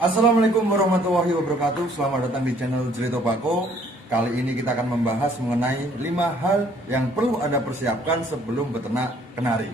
Assalamualaikum warahmatullahi wabarakatuh. Selamat datang di channel Cerita Pako. Kali ini kita akan membahas mengenai 5 hal yang perlu Anda persiapkan sebelum beternak kenari.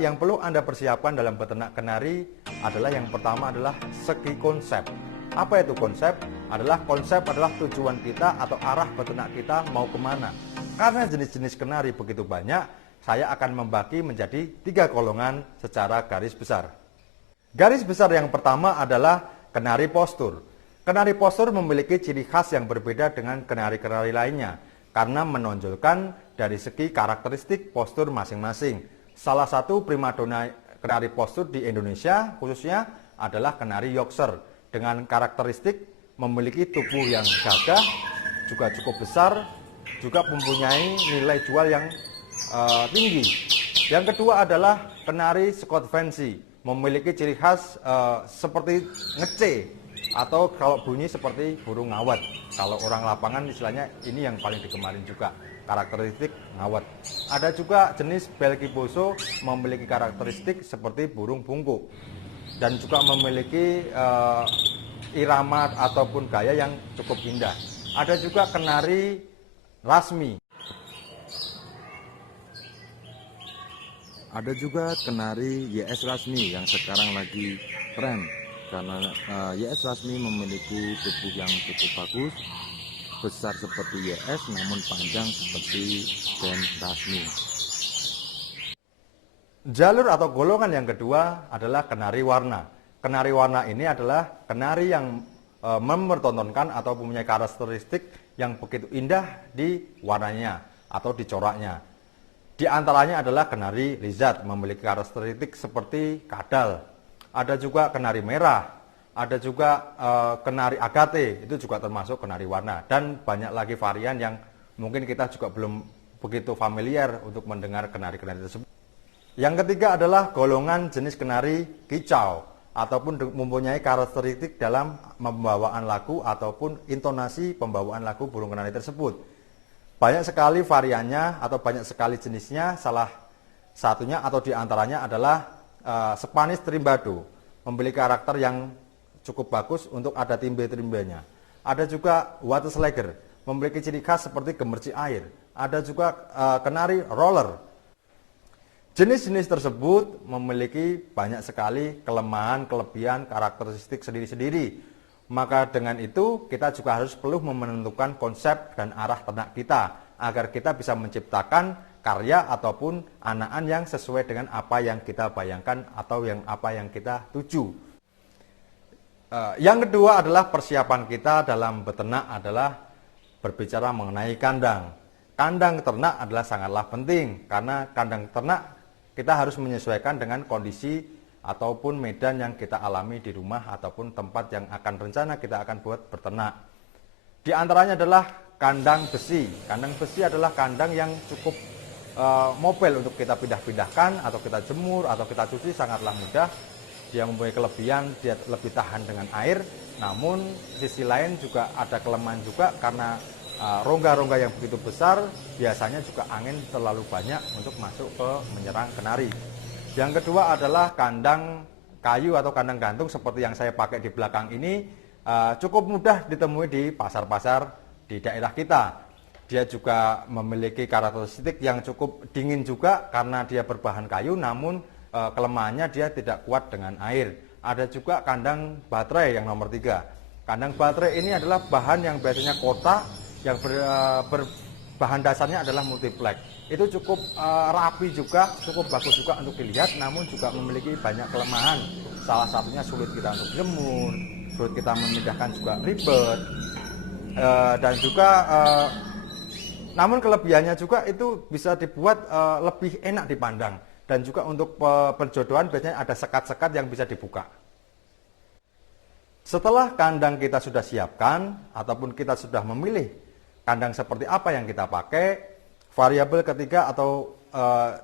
Yang perlu Anda persiapkan dalam beternak kenari adalah yang pertama adalah segi konsep. Apa itu konsep? Konsep adalah tujuan kita atau arah beternak kita mau kemana. Karena jenis-jenis kenari begitu banyak, saya akan membagi menjadi 3 golongan secara garis besar. Garis besar yang pertama adalah kenari postur. Kenari postur memiliki ciri khas yang berbeda dengan kenari-kenari lainnya karena menonjolkan dari segi karakteristik postur masing-masing. Salah satu primadona kenari postur di Indonesia khususnya adalah kenari Yorkshire dengan karakteristik memiliki tubuh yang gagah, juga cukup besar, juga mempunyai nilai jual yang tinggi. Yang kedua adalah kenari Scott Fancy, memiliki ciri khas seperti ngece atau kalau bunyi seperti burung ngawat. Kalau orang lapangan istilahnya ini yang paling digemarin juga. Karakteristik ngawat. Ada juga jenis Belgi Boso memiliki karakteristik seperti burung bungkuk dan juga memiliki irama ataupun gaya yang cukup indah. Ada juga kenari Rasmi. Ada juga kenari YS Rasmi yang sekarang lagi tren karena YS Rasmi memiliki tubuh yang cukup bagus, besar seperti YS namun panjang seperti band Rasmi. Jalur atau golongan yang kedua adalah kenari warna. Kenari warna ini adalah kenari yang mempertontonkan atau mempunyai karakteristik yang begitu indah di warnanya atau di coraknya. Di antaranya adalah kenari lizard memiliki karakteristik seperti kadal. Ada juga kenari merah. Ada juga kenari agate, itu juga termasuk kenari warna. Dan banyak lagi varian yang mungkin kita juga belum begitu familiar untuk mendengar kenari-kenari tersebut. Yang ketiga adalah golongan jenis kenari kicau ataupun mempunyai karakteristik dalam pembawaan lagu ataupun intonasi pembawaan lagu burung kenari tersebut. Banyak sekali variannya atau banyak sekali jenisnya, salah satunya atau diantaranya adalah Spanish Trimbado, memiliki karakter yang cukup bagus untuk ada timbe-timbenya. Ada juga water slagger, memiliki ciri khas seperti gemercik air. Ada juga kenari roller. Jenis-jenis tersebut memiliki banyak sekali kelemahan, kelebihan, karakteristik sendiri-sendiri. Maka dengan itu kita juga harus perlu menentukan konsep dan arah ternak kita agar kita bisa menciptakan karya ataupun anakan yang sesuai dengan apa yang kita bayangkan atau apa yang kita tuju. Yang kedua adalah persiapan kita dalam beternak adalah berbicara mengenai kandang. Kandang ternak adalah sangatlah penting karena kandang ternak kita harus menyesuaikan dengan kondisi ataupun medan yang kita alami di rumah ataupun tempat yang akan rencana kita akan buat berternak. Di antaranya adalah kandang besi. Kandang besi adalah kandang yang cukup mobile untuk kita pindah-pindahkan atau kita jemur atau kita cuci sangatlah mudah. Dia mempunyai kelebihan, dia lebih tahan dengan air, namun sisi lain juga ada kelemahan juga karena rongga-rongga yang begitu besar, biasanya juga angin terlalu banyak untuk masuk ke menyerang kenari. Yang kedua adalah kandang kayu atau kandang gantung seperti yang saya pakai di belakang ini, cukup mudah ditemui di pasar-pasar di daerah kita. Dia juga memiliki karakteristik yang cukup dingin juga karena dia berbahan kayu, namun kelemahannya dia tidak kuat dengan air. ada juga kandang baterai yang nomor 3. Kandang baterai ini adalah bahan yang biasanya kotak yang bahan dasarnya adalah multiplex. Itu cukup rapi juga, cukup bagus juga untuk dilihat, namun juga memiliki banyak kelemahan. Salah satunya sulit kita untuk jemur, sulit kita memindahkan juga ribet, dan juga namun kelebihannya juga itu bisa dibuat lebih enak dipandang, dan juga untuk perjodohan biasanya ada sekat-sekat yang bisa dibuka. Setelah kandang kita sudah siapkan ataupun kita sudah memilih kandang seperti apa yang kita pakai, variabel ketiga atau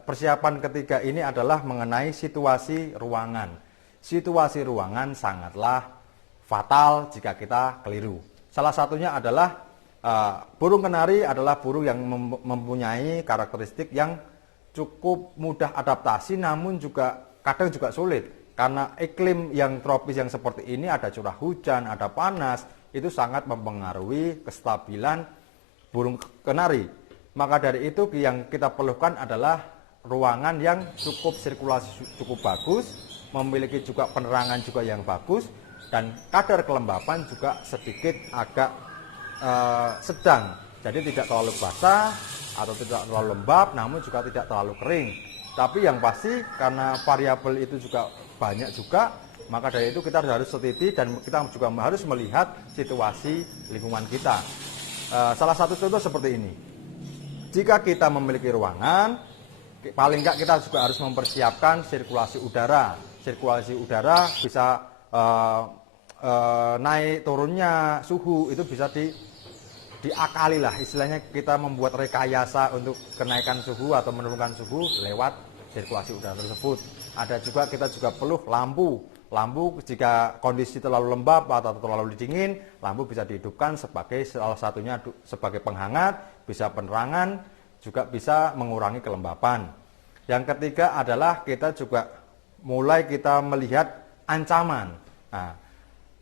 persiapan ketiga ini adalah mengenai situasi ruangan. Situasi ruangan sangatlah fatal jika kita keliru. Salah satunya adalah burung kenari adalah burung yang mempunyai karakteristik yang cukup mudah adaptasi, namun juga kadang juga sulit. Karena iklim yang tropis yang seperti ini, ada curah hujan, ada panas, itu sangat mempengaruhi kestabilan burung kenari. Maka dari itu yang kita perlukan adalah ruangan yang cukup sirkulasi cukup bagus, memiliki juga penerangan juga yang bagus, dan kadar kelembapan juga sedikit agak sedang. Jadi tidak terlalu basah atau tidak terlalu lembab, namun juga tidak terlalu kering. Tapi yang pasti karena variabel itu juga banyak juga, maka dari itu kita harus teliti dan kita juga harus melihat situasi lingkungan kita. Salah satu contoh seperti ini. Jika kita memiliki ruangan, paling enggak kita juga harus mempersiapkan sirkulasi udara. Sirkulasi udara bisa naik turunnya suhu itu bisa diakali lah, istilahnya kita membuat rekayasa untuk kenaikan suhu atau menurunkan suhu lewat sirkulasi udara tersebut. Ada juga kita juga perlu lampu. Lampu jika kondisi terlalu lembab atau terlalu dingin, lampu bisa dihidupkan sebagai salah satunya sebagai penghangat, bisa penerangan, juga bisa mengurangi kelembapan. Yang ketiga adalah kita juga mulai kita melihat ancaman. Nah,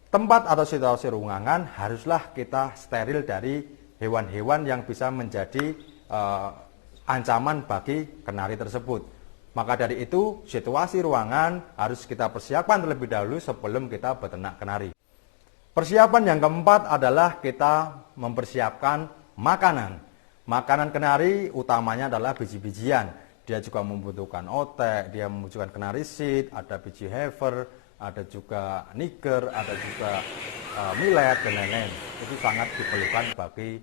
tempat atau situasi ruangan haruslah kita steril dari hewan-hewan yang bisa menjadi ancaman bagi kenari tersebut. Maka dari itu, situasi ruangan harus kita persiapkan terlebih dahulu sebelum kita beternak kenari. Persiapan yang keempat adalah kita mempersiapkan makanan. Makanan kenari utamanya adalah biji-bijian. Dia juga membutuhkan otek, dia membutuhkan kenari seed, ada biji heifer, ada juga niger, ada juga millet, dan lain-lain. Itu sangat diperlukan bagi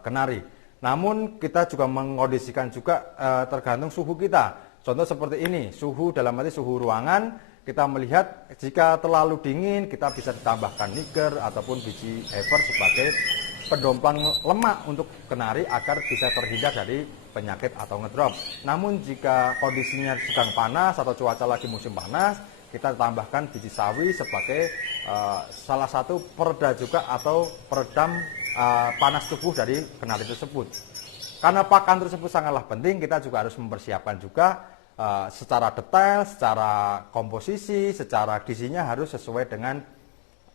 kenari. Namun kita juga mengkondisikan juga tergantung suhu kita. Contoh seperti ini, suhu dalam arti suhu ruangan, kita melihat jika terlalu dingin kita bisa ditambahkan niger ataupun biji heifer sebagai pendomplang lemak untuk kenari agar bisa terhindar dari penyakit atau ngedrop. Namun jika kondisinya sedang panas atau cuaca lagi musim panas, kita tambahkan biji sawi sebagai salah satu pereda juga atau peredam panas tubuh dari kenari tersebut. Karena pakan tersebut sangatlah penting, kita juga harus mempersiapkan juga secara detail, secara komposisi, secara gizinya harus sesuai dengan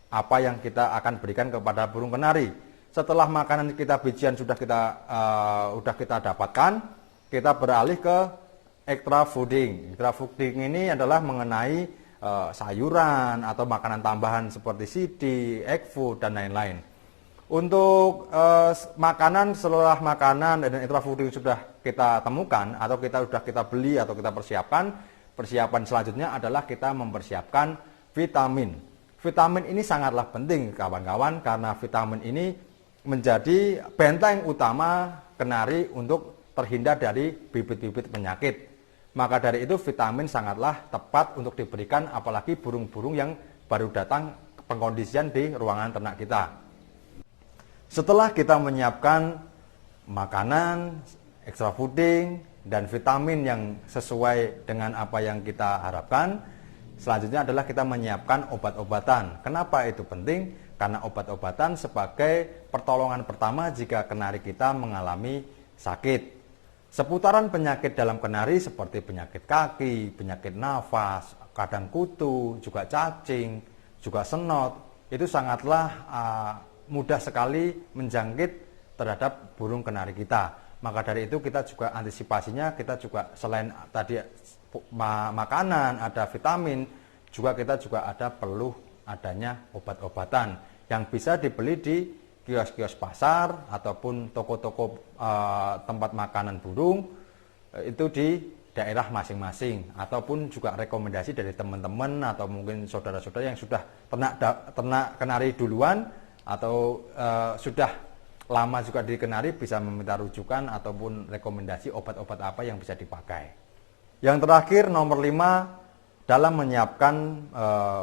apa yang kita akan berikan kepada burung kenari. Setelah makanan kita bijian sudah kita dapatkan, kita beralih ke extra fooding. Extra fooding ini adalah mengenai sayuran atau makanan tambahan seperti sidi, egg food, dan lain-lain. Untuk makanan, setelah makanan dan extra fooding sudah kita temukan atau sudah kita beli atau kita persiapkan, persiapan selanjutnya adalah kita mempersiapkan vitamin. Vitamin ini sangatlah penting kawan-kawan, karena vitamin ini menjadi benteng utama kenari untuk terhindar dari bibit-bibit penyakit. Maka dari itu vitamin sangatlah tepat untuk diberikan, apalagi burung-burung yang baru datang pengkondisian di ruangan ternak kita. Setelah kita menyiapkan makanan, extra fooding, dan vitamin yang sesuai dengan apa yang kita harapkan, selanjutnya adalah kita menyiapkan obat-obatan. Kenapa itu penting? Karena obat-obatan sebagai pertolongan pertama jika kenari kita mengalami sakit. Seputaran penyakit dalam kenari seperti penyakit kaki, penyakit nafas, kadang kutu, juga cacing, juga senot, itu sangatlah mudah sekali menjangkit terhadap burung kenari kita. Maka dari itu kita juga antisipasinya, kita juga selain tadi makanan, ada vitamin, juga kita juga perlu adanya obat-obatan yang bisa dibeli di kios-kios pasar ataupun toko-toko tempat makanan burung itu di daerah masing-masing, ataupun juga rekomendasi dari teman-teman atau mungkin saudara-saudara yang sudah ternak kenari duluan atau sudah lama juga di kenari, bisa meminta rujukan ataupun rekomendasi obat-obat apa yang bisa dipakai. Yang terakhir, nomor 5, dalam menyiapkan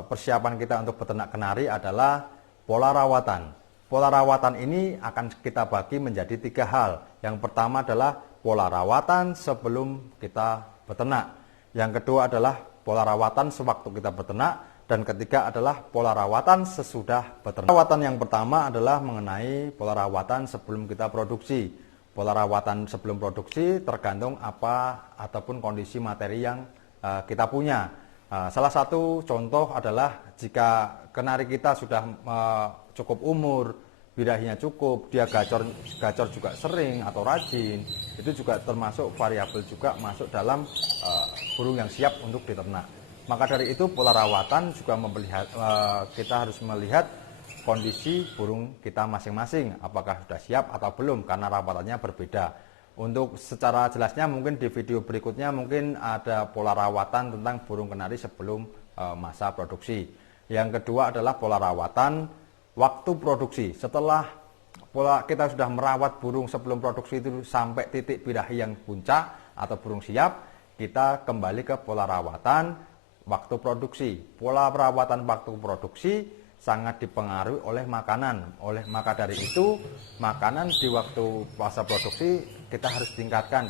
persiapan kita untuk beternak kenari adalah pola rawatan. Pola rawatan ini akan kita bagi menjadi 3 hal. Yang pertama adalah pola rawatan sebelum kita beternak. Yang kedua adalah pola rawatan sewaktu kita beternak. Dan ketiga adalah pola rawatan sesudah beternak. Rawatan yang pertama adalah mengenai pola rawatan sebelum kita produksi. Pola rawatan sebelum produksi tergantung apa ataupun kondisi materi yang kita punya. Salah satu contoh adalah jika kenari kita sudah cukup umur, birahinya cukup, dia gacor juga sering atau rajin, itu juga termasuk variabel juga masuk dalam burung yang siap untuk diternak. Maka dari itu pola rawatan juga kita harus melihat kondisi burung kita masing-masing, apakah sudah siap atau belum, karena rawatannya berbeda. Untuk secara jelasnya mungkin di video berikutnya mungkin ada pola rawatan tentang burung kenari sebelum masa produksi. Yang kedua adalah pola rawatan waktu produksi. Setelah kita sudah merawat burung sebelum produksi itu sampai titik birahi yang puncak atau burung siap, kita kembali ke pola rawatan waktu produksi. Pola perawatan waktu produksi sangat dipengaruhi oleh makanan. Maka dari itu, makanan di waktu masa produksi kita harus tingkatkan,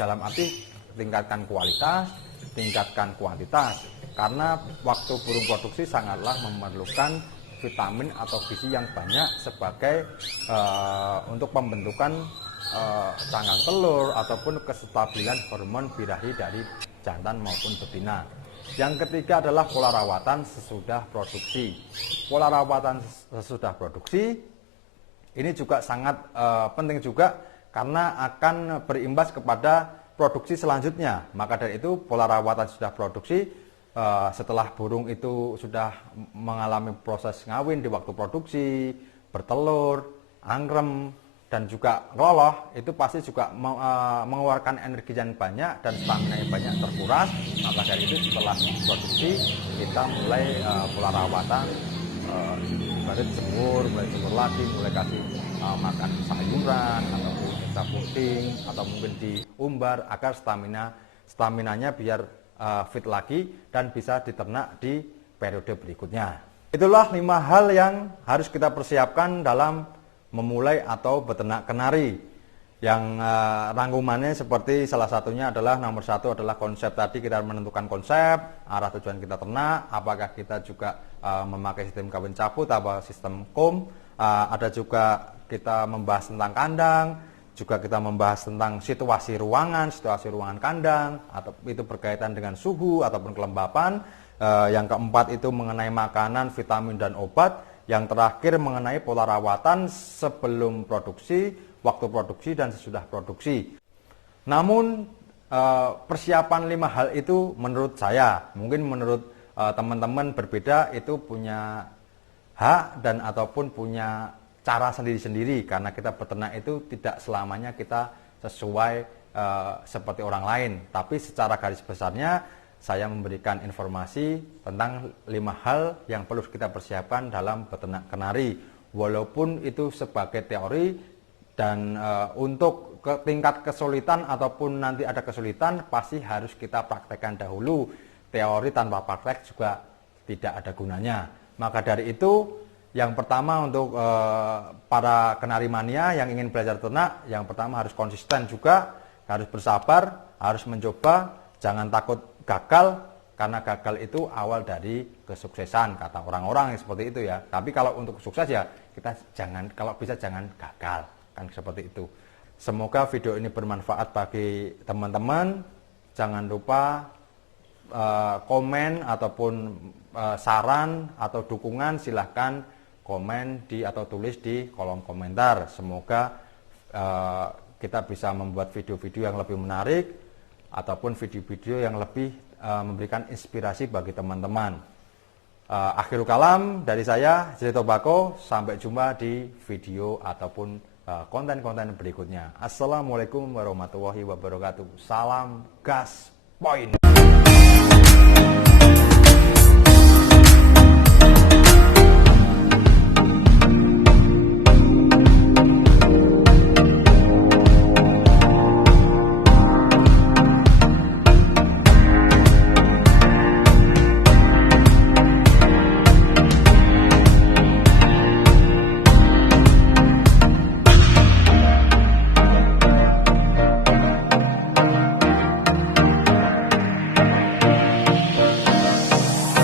dalam arti tingkatkan kualitas, tingkatkan kuantitas. Karena waktu burung produksi sangatlah memerlukan vitamin atau gizi yang banyak sebagai untuk pembentukan cangkang telur ataupun kestabilan hormon birahi dari jantan maupun betina. Yang ketiga adalah pola rawatan sesudah produksi. Pola rawatan sesudah produksi ini juga sangat penting juga karena akan berimbas kepada produksi selanjutnya. Maka dari itu pola rawatan sesudah produksi, setelah burung itu sudah mengalami proses ngawin di waktu produksi, bertelur, angrem, dan juga loloh, itu pasti juga mengeluarkan energi yang banyak dan stamina yang banyak terkuras. Maka dari itu setelah produksi kita mulai pola rawatan, mulai jemur lagi, mulai kasih makan sayuran ataupun extra pudding atau mungkin diumbar agar staminanya biar fit lagi dan bisa diternak di periode berikutnya. Itulah 5 hal yang harus kita persiapkan dalam memulai atau beternak kenari. Yang rangkumannya seperti salah satunya adalah nomor 1 adalah konsep tadi, kita menentukan konsep, arah tujuan kita ternak, apakah kita juga memakai sistem kawin cabut atau sistem kom, ada juga kita membahas tentang kandang, juga kita membahas tentang situasi ruangan kandang, atau itu berkaitan dengan suhu ataupun kelembapan. Yang keempat itu mengenai makanan, vitamin dan obat. Yang terakhir mengenai pola rawatan sebelum produksi, waktu produksi dan sesudah produksi. Namun persiapan 5 hal itu menurut saya, mungkin menurut teman-teman berbeda, itu punya hak dan ataupun punya cara sendiri-sendiri, karena kita beternak itu tidak selamanya kita sesuai seperti orang lain. Tapi secara garis besarnya saya memberikan informasi tentang 5 hal yang perlu kita persiapkan dalam beternak kenari. Walaupun itu sebagai teori dan untuk tingkat kesulitan ataupun nanti ada kesulitan pasti harus kita praktekkan dahulu. Teori tanpa praktek juga tidak ada gunanya. Maka dari itu yang pertama untuk para kenari mania yang ingin belajar ternak, yang pertama harus konsisten juga, harus bersabar, harus mencoba, jangan takut gagal, karena gagal itu awal dari kesuksesan, kata orang-orang yang seperti itu ya. Tapi kalau untuk sukses ya kita jangan, kalau bisa jangan gagal, kan seperti itu. Semoga video ini bermanfaat bagi teman-teman. Jangan lupa komen ataupun saran atau dukungan silahkan komen atau tulis di kolom komentar. Semoga kita bisa membuat video-video yang lebih menarik ataupun video-video yang lebih memberikan inspirasi bagi teman-teman. Akhirul kalam dari saya, Jeli Tobacco. Sampai jumpa di video ataupun konten-konten berikutnya. Assalamualaikum warahmatullahi wabarakatuh. Salam gas point.